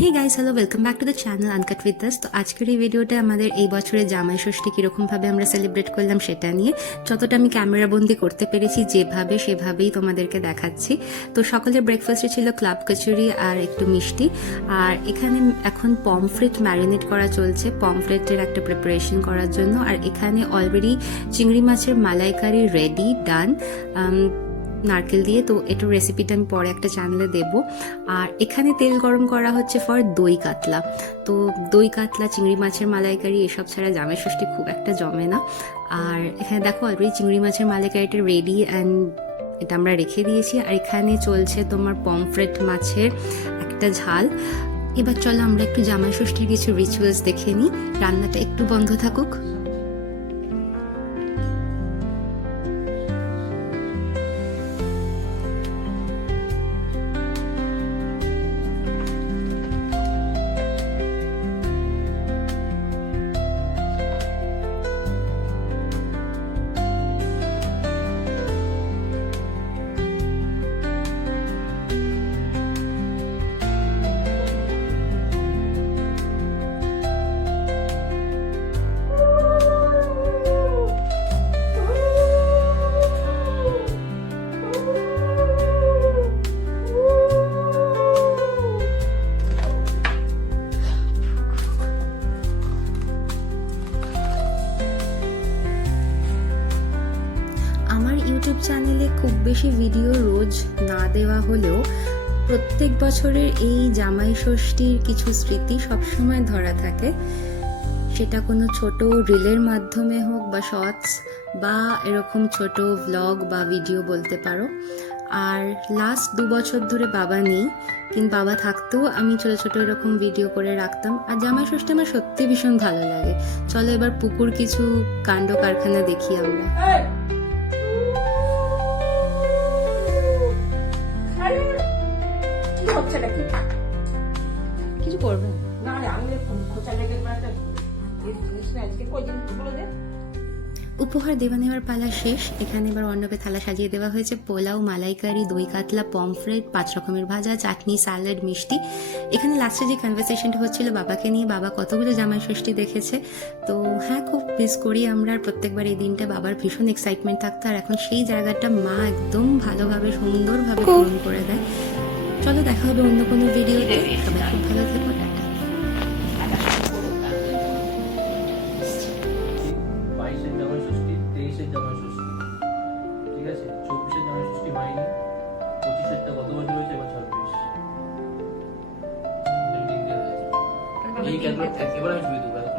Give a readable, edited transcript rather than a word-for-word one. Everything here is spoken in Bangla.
Hey guys, hello, welcome back to the channel uncut with us. তো আজকের এই ভিডিওটা আমাদের এই বছরের জামাই ষষ্ঠী কীরকমভাবে আমরা সেলিব্রেট করলাম সেটা নিয়ে। যতটা আমি ক্যামেরাবন্দি করতে পেরেছি যেভাবে সেভাবেই তোমাদেরকে দেখাচ্ছি। তো সকালের ব্রেকফাস্টে ছিল ক্লাব কচুরি আর একটু মিষ্টি। আর এখানে এখন পমফ্রেট ম্যারিনেট করা চলছে, পমফ্রেটের একটা প্রিপারেশন করার জন্য। আর এখানে অলরেডি চিংড়ি মাছের মালাইকারি রেডি, ডান, নারকেল দিয়ে। তো এটার রেসিপিটা আমি পরে একটা চ্যানেলে দেব। আর এখানে তেল গরম করা হচ্ছে ফর দই কাতলা। তো দই কাতলা, চিংড়ি মাছের মালাইকারি এসব ছাড়া জামাই ষষ্ঠী খুব একটা জমে না। আর এখানে দেখো অলরেডি চিংড়ি মাছের মালাইকারিটা রেডি অ্যান্ড এটা আমরা রেখে দিয়েছি। আর এখানে চলছে তোমার পমফ্রেট মাছের একটা ঝাল। এবার চলো আমরা একটু জামাই ষষ্ঠীর কিছু রিচুয়ালস দেখে নিই। রান্নাটা একটু বন্ধ থাকুক। আমার ইউটিউব চ্যানেলে খুব বেশি ভিডিও রোজ না দেওয়া হলেও প্রত্যেক বছরের এই জামাই ষষ্ঠীর কিছু স্মৃতি সবসময় ধরা থাকে। সেটা কোনো ছোট রিলের মাধ্যমে হোক বা শর্টস বা এরকম ছোট ভ্লগ বা ভিডিও বলতে পারো। আর লাস্ট 2 বছর ধরে বাবা নেই, কিন্তু বাবা থাকতেও আমি ছোট ছোট এরকম ভিডিও করে রাখতাম। আর জামাই ষষ্ঠী আমার সত্যি ভীষণ ভালো লাগে। চলো এবার পুকুর কিছু কাণ্ড কারখানা দেখি আমরা। কিছু করবে না, উপহার দেওয়া নেওয়ার পালা শেষ। এখানে এবার মণ্ডপে থালা সাজিয়ে দেওয়া হয়েছে পোলাও, মালাইকারি, দই কাতলা, পমফ্রেট, 5 রকমের ভাজা, চাটনি, স্যালাড, মিষ্টি। এখানে লাস্টে যে কনভারসেশনটা হচ্ছিল বাবাকে নিয়ে, বাবা কতগুলো জামাই ষষ্ঠী দেখেছে। তো হ্যাঁ, খুব মিস করি আমরা। আর প্রত্যেকবার এই দিনটা বাবার ভীষণ এক্সাইটমেন্ট থাকতো। আর এখন সেই জায়গাটা মা একদম ভালোভাবে সুন্দরভাবে পূরণ করে দেয়। চলো দেখা হবে অন্য কোনো ভিডিওতে। সবাই খুব ভালো থেকো। ঠিক আছে, 24-এর জামাই ষষ্ঠী হয়নি, 25-এরটা গত বছর হয়েছে, এবার 26। এই ক্যালকুলেট এবার আমি শুয়ে দেবো।